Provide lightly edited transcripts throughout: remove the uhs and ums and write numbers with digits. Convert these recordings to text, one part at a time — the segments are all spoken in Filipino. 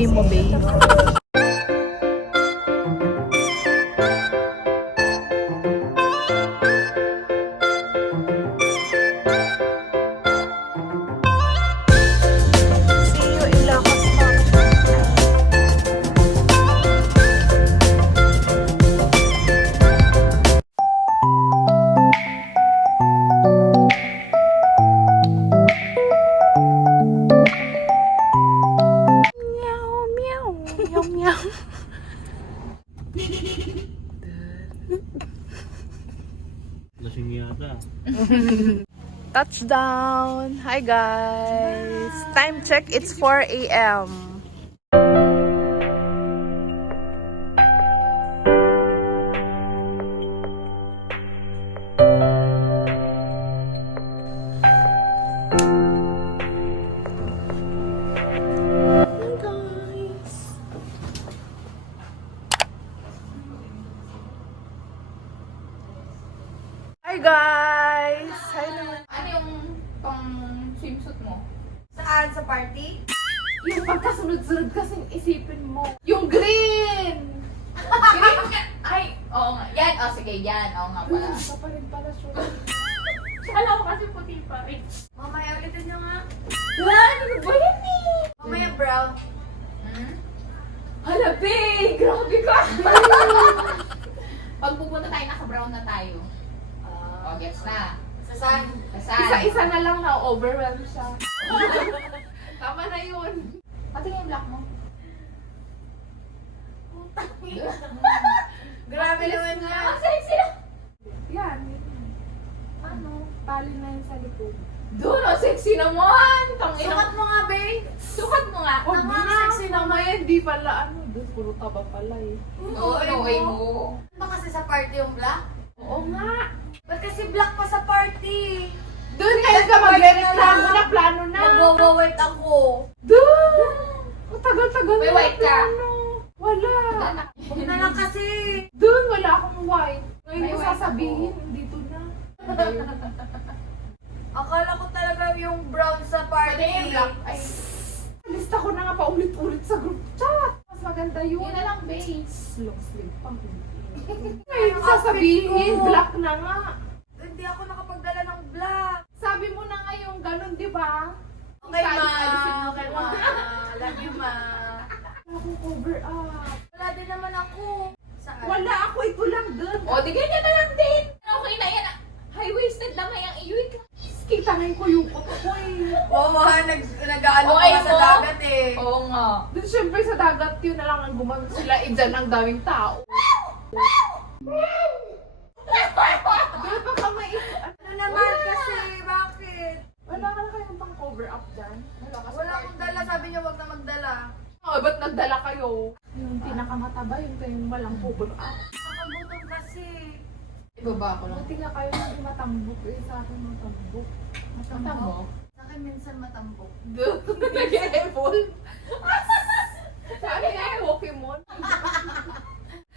iuwi mo, babe? See you in Ilocos Meow, meow. Lasing yata. Touchdown! Hi guys! Time check, it's 4 a.m. Hi guys! Hi naman. Ano yung pang swimsuit mo? Saan? Sa party? Yung pagkasunod-sunod kasing isipin mo. Yung green! Green? Ay, oo nga. Yan, sige, yan. Oo nga pala. Isa pa rin pala siya. Alam ko kasi puti pa rin. Mamaya ulitin nyo nga. Ano ba yan eh? Mamaya brown. Hala, babe! Grabe ka! Pag pupunta tayo, naka-brown na tayo. O, gets na. Sa saan? Kasal. Isa-isa na lang na overwhelm siya. Tama na yun. Pati yung black mo. Grabe naman nga. Ang sexy na! Yan. Ano? Tali na yun sa likod. Doon, ang sexy naman! Sukat mo nga, babe. Sukat mo nga. Oh, Tama, na, sexy naman. Hindi pala ano. Doon, puro taba pala eh. Oo, no way mo. Ba kasi sa party yung black? Oo nga. Ba't kasi black pa sa party? Doon kayo ka magre-reklamo na, plano na. Mag-white ako. Doon! Matagal-tagal May na white ka? plano. Wala. Huwag na lang kasi. Doon, wala akong white. Ngayon May ko white sasabihin, dito na. Akala ko talaga yung brown sa party. Pwede yung black. Ay, Lista ko na nga paulit-ulit sa group chat. Mas maganda yun. yun na lang, base. Long sleeve pang ngayon sasabihin, black na nga. Hindi ako nakapagdala ng black. Sabi mo na nga yung ganun, di ba? Okay, ma. Alisin mo. Okay, ma. Love you, ma. Wala akong cover up. Wala din naman ako. Saan? Wala ako, ito lang dun. O, di ganyan na lang din. Okay na yan. High-waisted lang yung iuwi. Kita ngayon ko yung kuto ko eh. Oo, nag-ano Okay ka sa mo? dagat eh. Oo nga. Doon syempre sa dagat yun na lang ang gumamit sila. Eh, dyan ang daming tao. Doon baka may... Ano naman kasi, bakit? Wala ka na kayong pang cover up dyan? Wala akong dala, sabi niyo wag na magdala. Oh, ba't nagdala kayo? Yung pinakamataba, yung walang cover up. Nakagutom kasi. Ibaba ko lang. Buti nga kayo hindi matambok eh. Sa akin matambok. Matambok? Sa akin minsan matambok. Doon, nag-evolve. Saan nga yung Pokemon?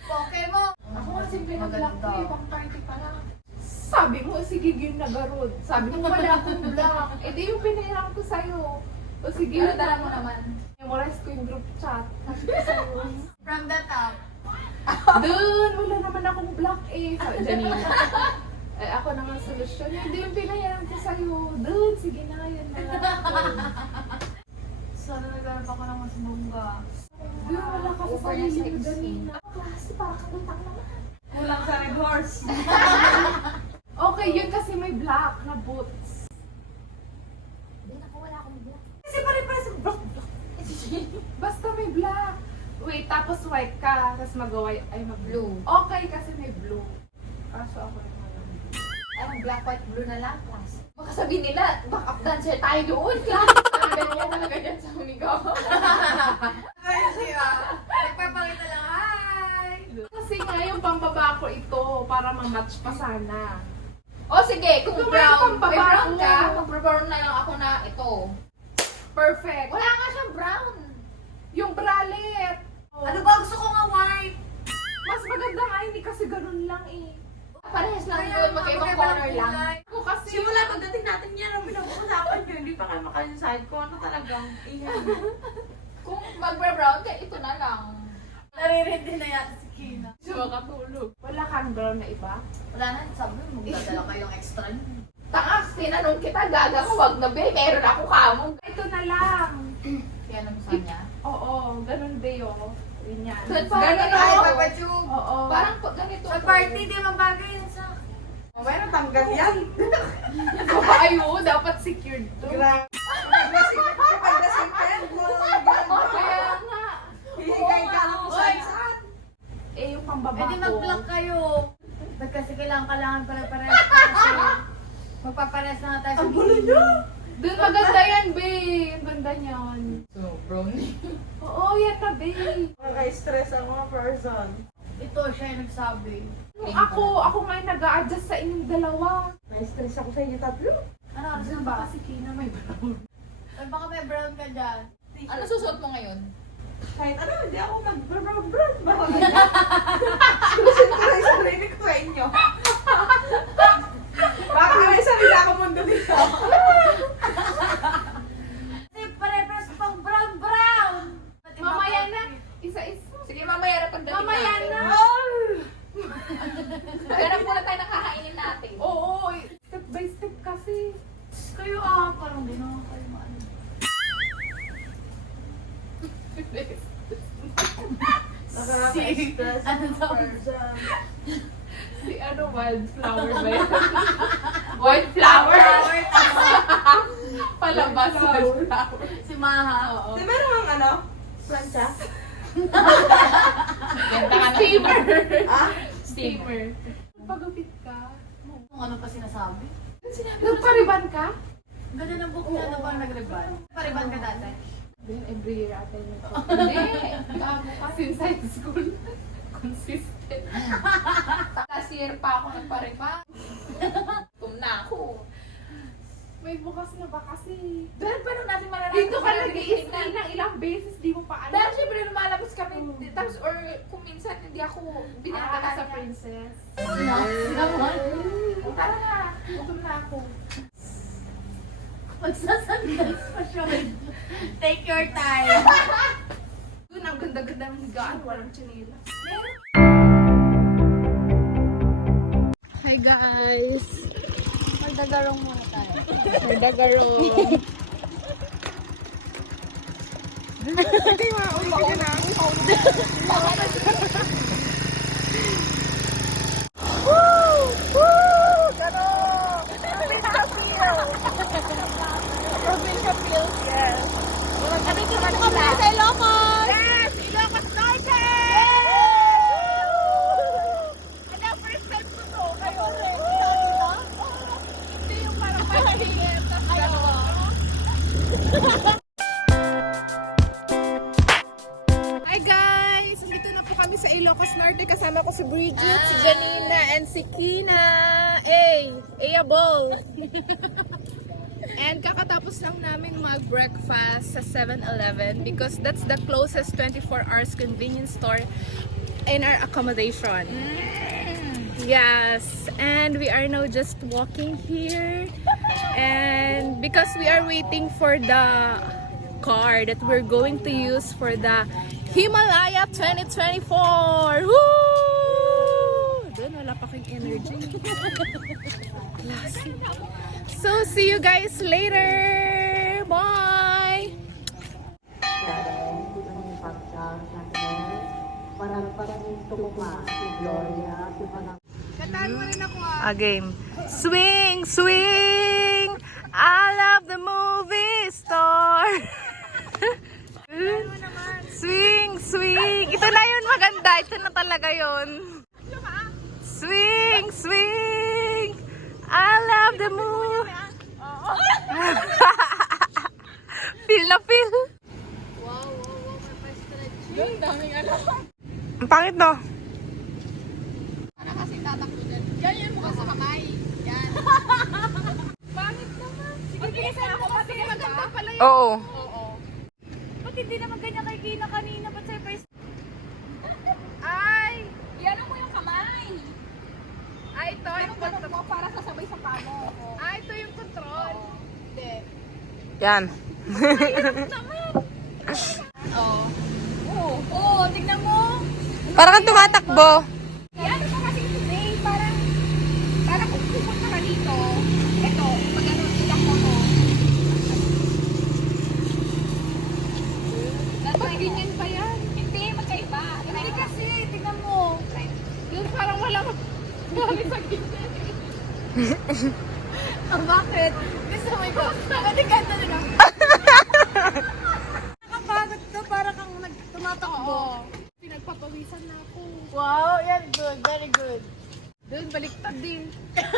Okay mo? Ako nga simple na black Maganda. ko eh, pang party pa lang. Sabi mo, sige, yun na garod. Sabi ko, wala akong black. Eh di yung pinahiram ko sa'yo. O sige, Pero dala mo naman. memorize ko yung group chat. Sabi ko sa'yo. From the top. Doon, wala naman akong black eh. Sabi, Janina. Eh, ako na nga solusyon. Hindi yung pinahiram ko sa'yo. Doon, sige na, yun na. Sana naghanap ako ng mas bongga. Doon, wala ka sa Over na sarili mo, sexy. Janina. Klase, para kakutang naman. Kulang sa red horse. Okay, yun kasi may black na boots. Hindi na wala akong black. Kasi pare-pares yung black. Basta may black. Wait, tapos white ka, tapos mag-white, ay mag-blue. Blue. Okay, kasi may blue. Kaso ako naman. Ay, black, white, blue na lang, class. Baka sabihin nila, backup dancer tayo doon, class. Ganyan talaga dyan sa Umigaw. Ay, siya. Nagpapakita lang, hi! Kasi nga yung pambaba ko ito, para ma-match pa sana. O sige, kung Ito, brown, may may brown pambaba ka, ko. mag-brown na lang ako na ito. Perfect. Wala nga siyang brown. Yung bralette. Ano ba? Gusto ko nga white. Mas maganda nga, hindi kasi ganun lang eh. Parehas lang Kaya yun, nga, magkaibang magkaiba color ng lang. kulay. Ako kasi, Simula pagdating natin yan, ang pinag-uusapan nyo, hindi pa kayo makalinsahid ko. Ano talagang iyan? Kung mag-brown ka, ito na lang. Naririndi na yata si Kina. Siya makatulog. Wala kang brown na iba? Wala na, sabi mo, magdadala kayong extra niyo. Taas, tinanong kita, gaga ko, wag na be, meron ako kamong. Ito na lang. Kaya nang sa niya. Oo, ganun be yun. Ganyan. Doon parang Ganun Ay, ako. papachug. Oo. Parang ganito. Sa party, di mabagay yun sa... Oh, meron tanggal yan. Ayo, dapat secured to. Grabe. Pagdasing ka yan. Kaya nga. Hihigay ka lang kung saan. Eh, yung pambaba Eh di ko. mag-block kayo. Ba't kasi kailangan pare-pares kasi magpapares na nga tayo sa video. Doon maganda yan, be. Ang ganda niyan. So, brownie. Oo, yan na, be. Nakaka-stress ang mga person. Ito, siya yung nagsabi. Ako ngayon nag-a-adjust sa inyong dalawa. Na-stress ako sa inyo tatlo. Ano, Ano ba? Kasi Kina may brown. Ay, baka may brown ka dyan. Ano susuot mo ngayon? Kahit ano, hindi ako mag-brown. Baka susunod ko na yung sarili ko sa inyo. Baka may sarili ako mundo dito. Kasi pare-pares pang brown. Mamaya na. Isa-isa. Sige, mamaya na pagdating Mamaya natin. na. Ganap muna tayo nakakainin natin. Oo, step by step kasi. Kayo parang di naman kayo maano. Nakaka-stress Ano ang daw? person. Si ano, wildflower ba yan? Wildflower? Palabas, wildflower. Si Maha. Oo. Di meron ang ano? Plancha? Ganda ka na. Steamer. Ah? Steamer. Pagupit ka. Kung ano pa sinasabi? Nagpariban ka? Ganda ng book niya na ba nag-reban? Pariban ka dati? Then every year ata yung Hindi. Gago ka. Since high school. Consistent. Last year pa ako nagparipa. Tum na ako. May bukas na ba kasi? Pero paano natin malalaman? Dito ka kung nag-i-stay nag-i-stay ng ilang beses, di mo pa alam. Dahil syempre lumalabas kami. Tapos or kung minsan hindi ako Binaka ka sa binabaka princess. Naman. Tara na. Gutom na ako. Magsasandas pa siya. Take your time. Doon, ang ganda-ganda ng higaan. Walang chinela. Hi guys! Magdagarong muna tayo. May dagarong. Hindi mauna ka na. Woo! Woo! Gano! Provincial feels! Provincial feels, yes. Dito na kami sa Ilocos! Yes! Ilocos Norte! Ano, first time ko to. Kayo rin. Hindi yung parang pag-iingat. Hi guys! Nandito na po kami sa Ilocos Norte. Kasama ko si Bridget, si Janina, and si Kina. Ayable. And kakatapos lang namin mag-breakfast sa 7-Eleven because that's the closest 24 hours convenience store in our accommodation. Yes, and we are now just walking here, and because we are waiting for the car that we're going to use for the Himalaya 2024. Woo! Doon wala pa kang energy. Yes. So see you guys later. Bye. Again. Swing, swing. I love the movie star. Swing, swing. Ito na yun, maganda. Ito na talaga yun. Swing, swing. I love the movie. Feel na feel. Ang pangit no? Ano kasi tatakbo dyan? Yan yung mukha sa kamay. Yan. Pangit naman. Sige, bilisan ako kasi maganda pala yun. Oo. Oo. Ba't hindi naman ganyan kay Kina kanina? Ba't sa'yo first? Ay! Yan mo yung kamay. Ay, ito yung Ganun mo para sasabay sa pamo. Ah, ito yung control. Hindi. Yan. Oo. Parang kang tumatakbo. Yan pa kasi today, parang kung pupunta ka dito, eto, pag ano, ilang mo to. Pag ganyan pa yan. Hindi, magkaiba. Hindi kasi, tingnan mo. Yun parang walang galing sa ganyan. Bakit? Gusto mo ito? Bakit ganda nila? Nakapagod to, para kang tumatakbo. Pinagpapawisan na ako. Wow, yan good. Very good. Doon, baliktad din.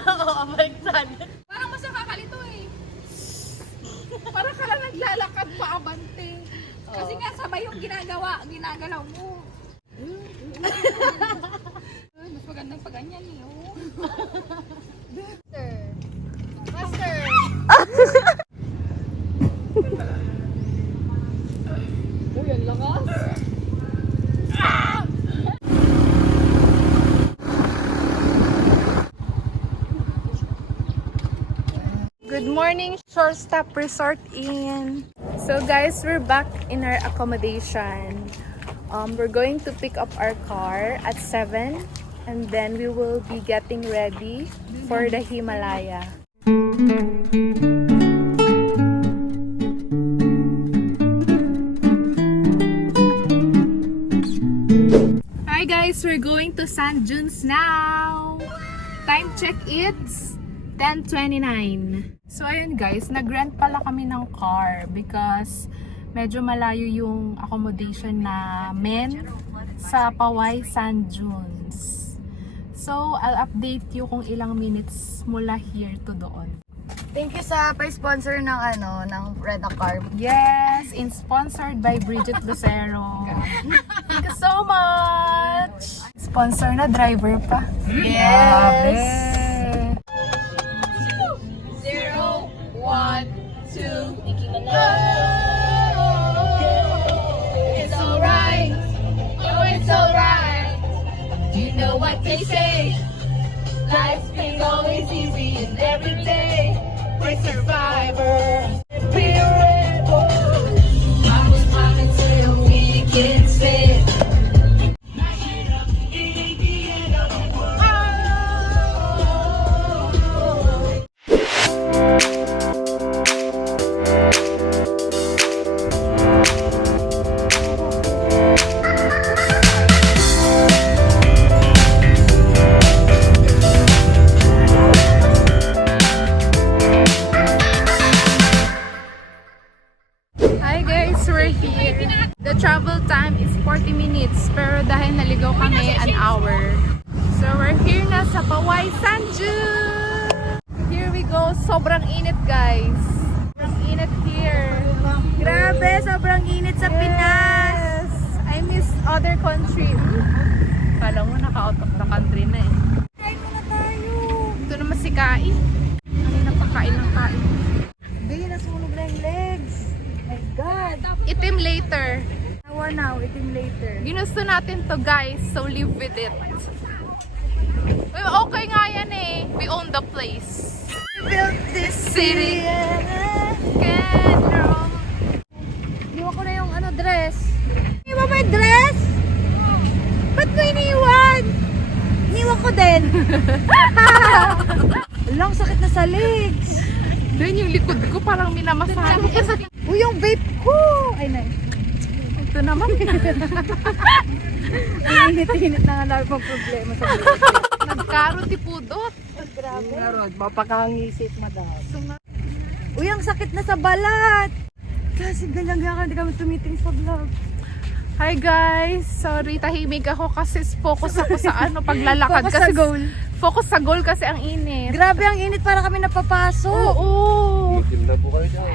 Oo, baliktad. Parang mas nakakalito eh. Parang ka lang naglalakad pa abante. Kasi nga sabay yung ginagalaw mo. Mas magandang pag ganyan eh. Oh. Master. Uy, ang lakas. Good morning, Shortstop Resort Inn. So guys, we're back in our accommodation. We're going to pick up our car at 7 and then we will be getting ready for the Himalaya. Hi guys, we're going to Sand Dunes now. Time check, it's 10:29. So ayun guys, nag-rent pala kami ng car because medyo malayo yung accommodation namin sa Paway Sand Dunes. So I'll update you kung ilang minutes mula here to doon. Thank you sa pa-sponsor ng ng Reda Carb. Yes, sponsored by Bridget Lucero. Thank you so much! Sponsor na, driver pa. Yes! Grabe. 0, 1, 2. It's alright. Oh, it's alright. You know what they say. Life's been always easy and every day we're survivors. We're rebels. I was climbing till we get fit. Hi guys, we're here. The travel time is 40 minutes pero dahil naligaw kami an hour. So we're here na sa Paway Sand Dunes. Here we go. Sobrang init guys. Sobrang init here. Grabe, sobrang init sa Pinas. Yes! I miss other country. Kala mo naka-out of the country na eh. Kain muna tayo. Ito naman si Kai. Kanina pa kain ng kain. Baby, nasunog na yung legs. My God. Itim later. Tawa now, eating later. Ginusto natin to guys, so live with it. Well, okay nga yan eh. We own the place. Built this City. Can girl. Iniwan ko na yung dress. Iniwan mo yung dress? Ba't mo iniwan? Iniwan ko din. Lang, sakit na sa legs. Doon yung likod ko parang minamasahan. Uy, yung vape ko. Ay, nice. Ito naman. Init-init na nga lang pang problema sa buhay. Nagkaroti pudot. Grabe. Narod, mapakangisip madam. Uy, ang sakit na sa balat. Kasi ganyan-ganyan hindi kami tumiting sa vlog. Hi guys! Sorry, tahimik ako kasi focus ako sa paglalakad. Focus kasi sa goal. Focus sa goal kasi ang init. Grabe ang init para kami napapaso. Oo! Tinda po kayo dyan.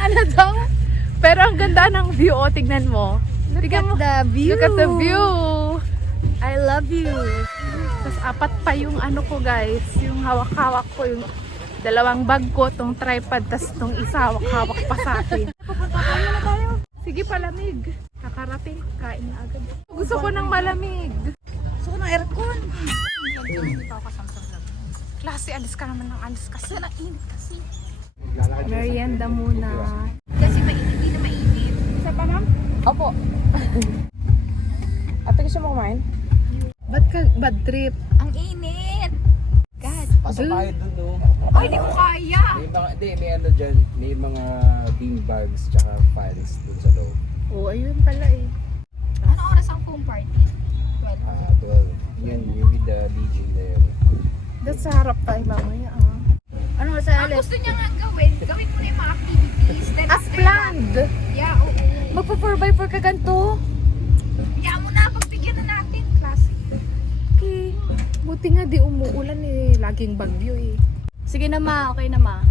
Ano daw? Pero ang ganda ng view, oh, tignan mo. Tignan mo. The view. Look at the view. I love you. Tapos apat pa yung ko guys, yung hawak-hawak ko, yung dalawang bag ko, tong tripod, tapos tong isa hawak-hawak pa sa akin. Pupunta tayo na tayo. Sige, palamig. Kakarating, kain na agad. Gusto ko ng malamig. Gusto ko ng aircon. Klase, alis ka naman ng alis kasi na init kasi. Merienda muna. Kasi mainit, hindi na mainit. Isa pa ma'am? Opo. Ate, gusto mo kumain? Ba't ka bad trip? Ang init. God. Pasok tayo dun, no? Ay, di ko kaya. May ano dyan, may mga bean bags tsaka fans dun sa loob. Oo, ayun pala eh. Ano oras ang foam party? 12. 12. Yun, yung with the DJ there. That's sa harap tayo mamaya ah. Ano sa Ang gusto niya nga gawin mo na yung mga activities. Then As planned! Yeah, oo. Magpa 4x4 ka ganito. Kaya mo na, pagbigyan na natin. Classic. Okay. Buti nga di umuulan eh. Laging bagyo eh. Sige na ma, okay na ma.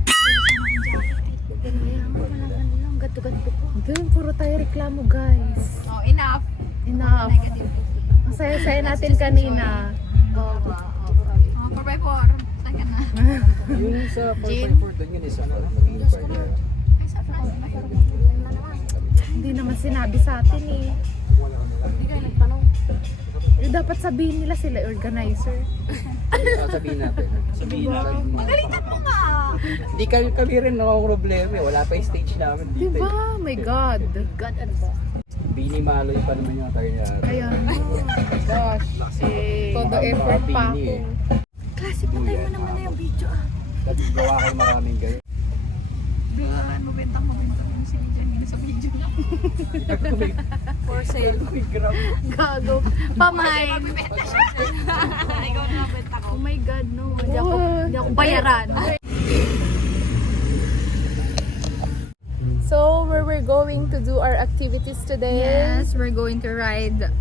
Gato-gato ko. Doon, puro tayo reklamo guys. Oh, enough. Enough. Negative. Ang saya-saya natin kanina. Oo ma. Oh, 4x4. Taka na. Yung sa 4x4 dun, yun is ano, magiging party. Ay, sa front. Hindi naman sinabi sa atin eh. Hindi kayo nagtanong. Dapat sabihin nila sila organizer. Sabihin natin. Sabihin natin. Magalitan mo nga. Hindi kami rin problema eh. Wala pa yung stage namin dito Diba? eh. My God. God, ano ba? Bini Maloy pa naman yung attire niya. Kaya gosh. Todo effort pa ako. Bini eh. Classic, patay mo naman na yung video ah. Dati gawa kayo maraming gayo. Doon, mabentang yung si Janine sa video niya. For sale. Gago. Pamay. Magbibenta siya. Ikaw na mabenta ko. Oh my God, no. Oh. Hindi ako bayaran. So, where we're going to do our activities today? Yes, we're going to ride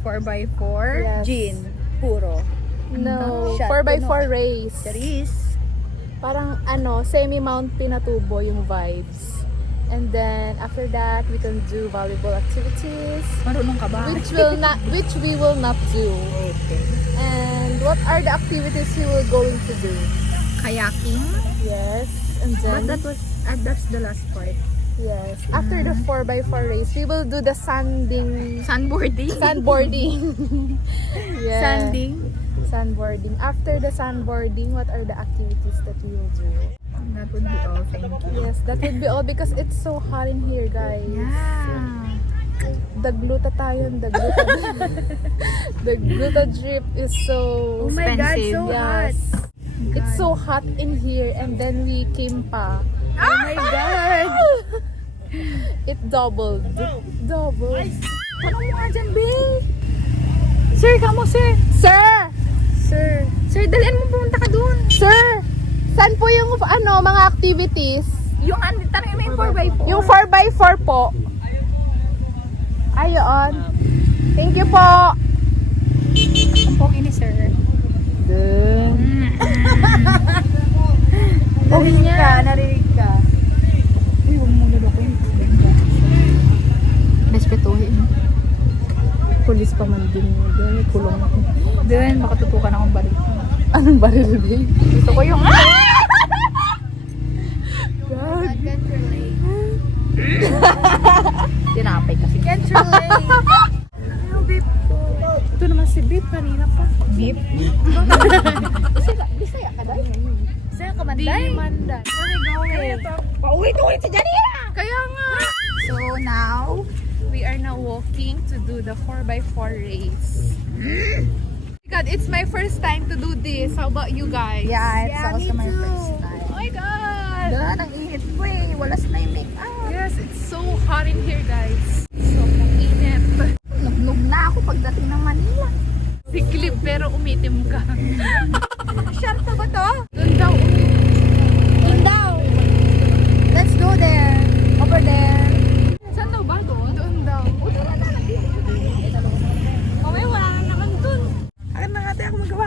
4x4. Yes. Gin. Puro. No, Shot 4x4 race. Charis. Parang ano, semi-Mount Pinatubo yung vibes. And then after that, we can do volleyball activities, Marunong ka ba? which we will not do. Okay. And what are the activities we will going to do? Kayaking. Yes, and then That's the last part. yes, after the 4x4 race, we will do the sandboarding. Yes. Sandboarding. After the sandboarding, what are the activities that we will do? That would be all. Thank you. Yes, that would be all because it's so hot in here, guys. Yeah. Dagluta tayo, dagluta. The gluta drip is so Oh my God, so yes. It's so hot in here and then we came pa. Oh my God. It doubled. Doubled. Tanong mo nga dyan, Bill. Sir, kamo, sir. Sir! Sir, dalian mo pumunta ka dun. Sir! Saan po yung mga activities? Yung tanong mo yung 4x4. Yung 4x4 po. Ayon. Thank you po. Ang pogi ni sir. Narinig ka. Uy, huwag mo lulukoy. Respetuhin. Police pa man din. Doon, may kulong ako. Doon, baka tutukan akong balik. Anong baril, babe? Gusto ko yung... God. Can't relate. Tinapay kasi. Can't relate. Ano, babe? Ito naman si babe, kanina pa. Beep. Bisaya ka dahil? Bisaya ka man Di dahil? mandan. Paulit-ulit si Janina! Kaya nga. So now, We are now walking to do the 4x4 race. God, it's my first time to do this. How about you guys? yeah, it's also my first time. Oh my God! Doon, ang init po eh. Walas na yung make-up. Yes, it's so hot in here, guys. Sobrang init. Nugnog na ako pagdating ng Manila. Siklip pero umitim ka. Sharto ba to? Doon daw umitim. Doon daw. Let's go there. Over there. Saan daw ba doon? Doon daw. Wala na nandito. Mamaya wala na naman dun. Akin na nga tayo ako magawa.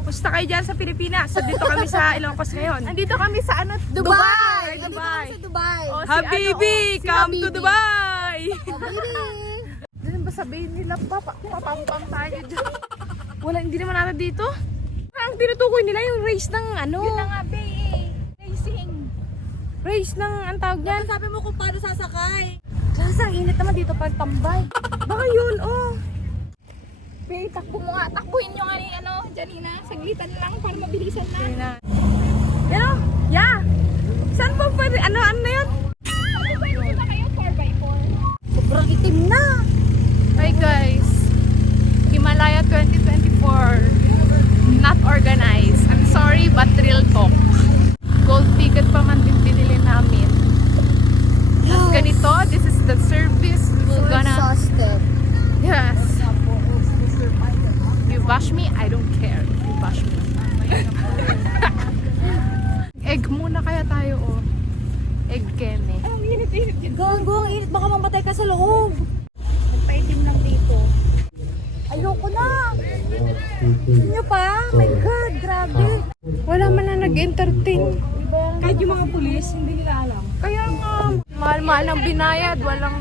Pusta kayo dyan sa Pilipinas. So, dito kami sa Ilocos ngayon. Nandito kami sa ano? Dubai! Dubai. Nandito kami sa Dubai. Oh, si Habibi! si Come to Habibi. Dubai! Doon ba sabihin nila papampam tayo dyan? Wala, hindi naman natin dito. Ang tinutukoy nila yung race ng ano? Yun na nga, be. Racing. Race ng, ang tawag niyan? Sabi mo kung paano sasakay. Klase, ang init naman dito pag tambay. Baka yun, oh. Be, takbo mo nga. Takbuhin nyo nga ni Janina. Saglitan lang para mabilisan na. Yan o, yeah. Saan po pwede, ano na yun? Ano ba kayo 4x4? Sobrang Nyo pa? My God, grabe. Wala man na nag-entertain. Kahit yung mga pulis, hindi nila alam. Kaya nga, mahal-mahal ang binayad. Walang...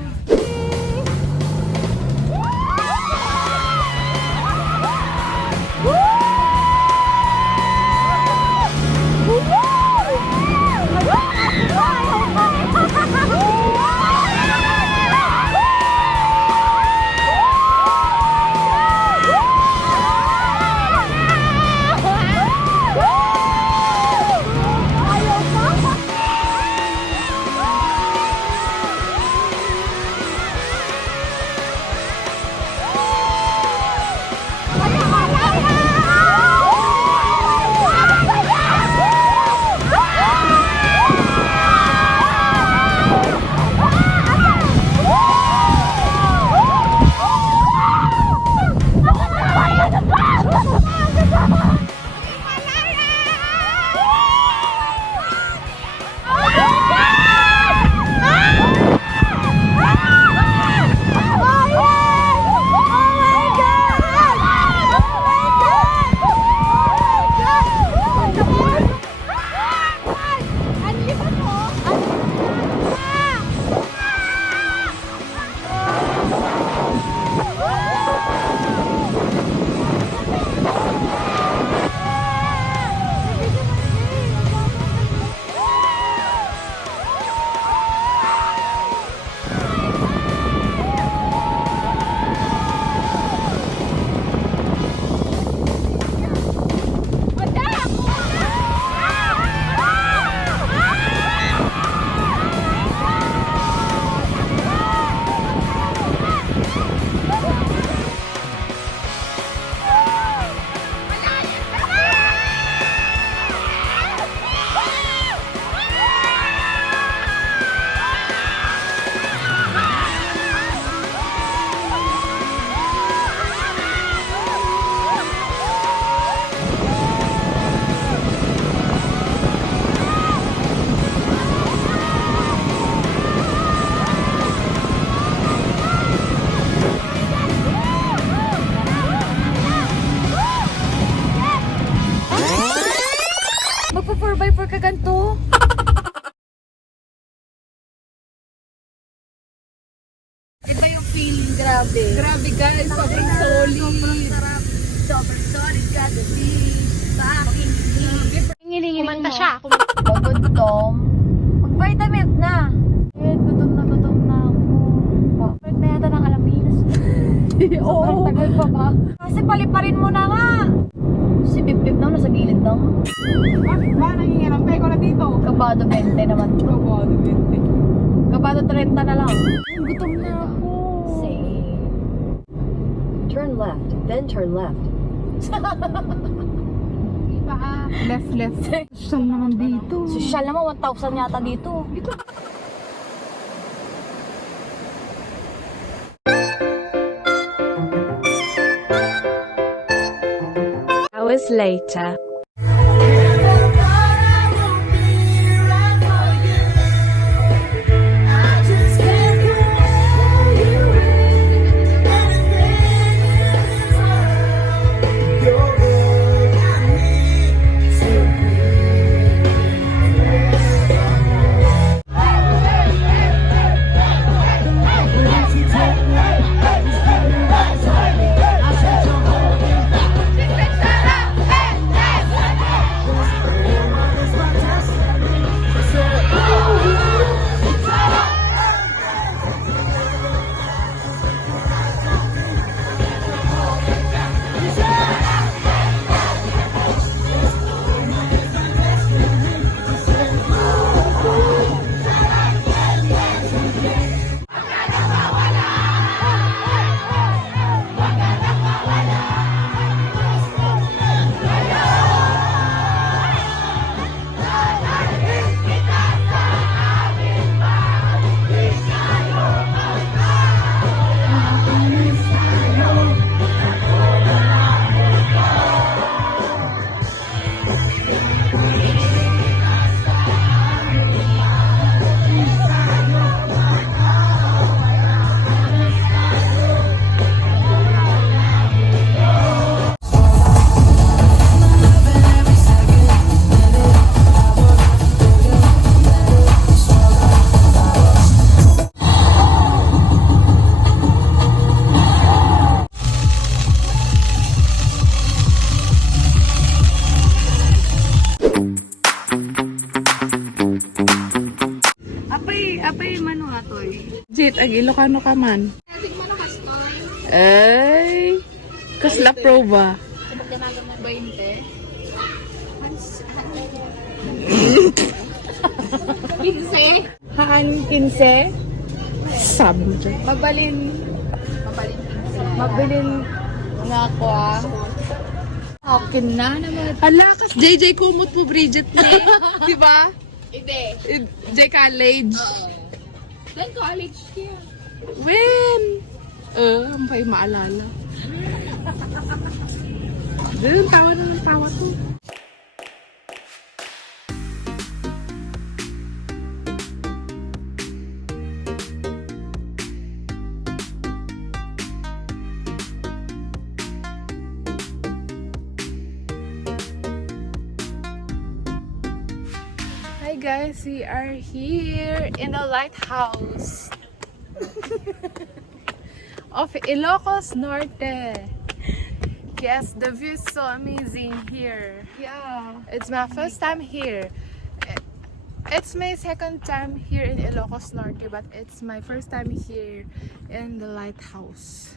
Magpa 4x4 ka ganito. Iba yung feeling, grabe. Grabe guys, sobrang solid. Sobrang solid ka to be sa aking Kumanta siya. Pagod, Tom. Mag-vitamin na. Eh, gutom na ako. Bakit na yata ng Alaminos? Sobrang tagal pa ba? Kasi paliparin mo na nga. Si Pip-Pip na, nasa gilid lang. Bakit ba? Nangingirampe ko na dito. Kabado 20 naman. Kabado, 20. Kabado 30 na lang. Gutom na ako. Same. Turn left, then turn left. Left. Saan naman dito? Social naman, 1,000 yata dito. Hours later. ag Ilocano ka man. Ay, kasla pro ba? Magkanaga mo 20. Pinse. Haan 15? Sabi dyan. Mabalin. Mabilin Nga ko ah. akin na naman. Ala, kas JJ kumot mo Bridget ni. Di ba? Hindi. J College. Then college siya. When? Ang pa'y maalala. Doon, tawa na ng tawa to. Hi guys, we are here in the lighthouse of Ilocos Norte. Yes, the view is so amazing here. Yeah. It's my first time here. It's my second time here in Ilocos Norte, but it's my first time here in the lighthouse.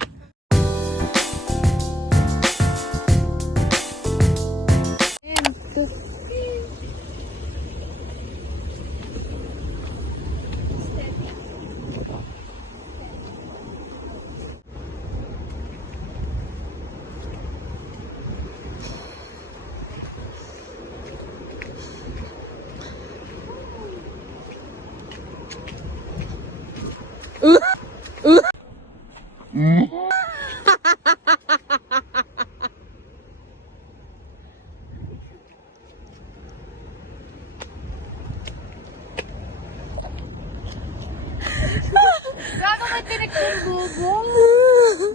Gago ba tinik yung bubo?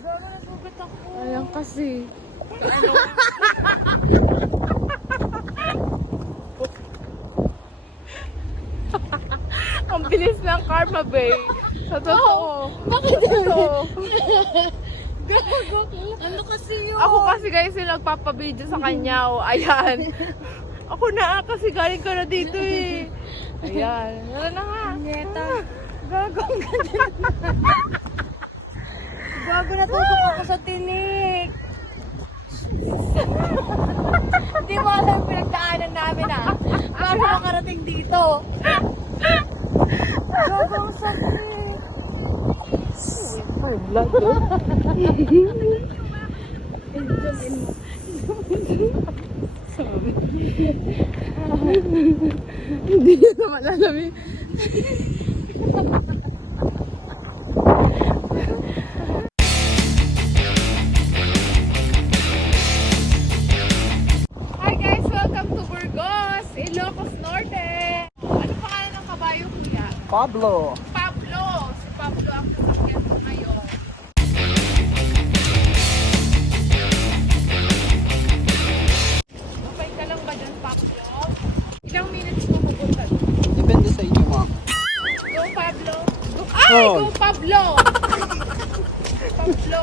Gago na bugot ako. Ayan kasi. Ang bilis ng karma, babe. Sa totoo. Bakit Totoo. Gago. Ano kasi yun? Ako kasi guys yung nagpapabideo sa kanya. O, ayan. Ako na kasi galing ka na dito eh. Ayan. Ano na nga? Neta. Gago. Gago na tusok ako sa tinik. Hindi mo alam yung pinagdaanan namin ah. Paano makarating dito? Gago ang sakit. Ay, vlog to. Hindi niya naman alam eh. Hi guys! Welcome to Burgos, Ilocos Norte. Ano pangalan ng kabayo, kuya? Pablo! Pablo! Si Pablo ang sasakyan ko ngayon. Okay ka lang ba dyan, Pablo? Ilang minutes mo pupunta? Depende sa inyo, ma'am. Go, Pablo! Go. Ay! Oh. Go, Pablo! Pablo!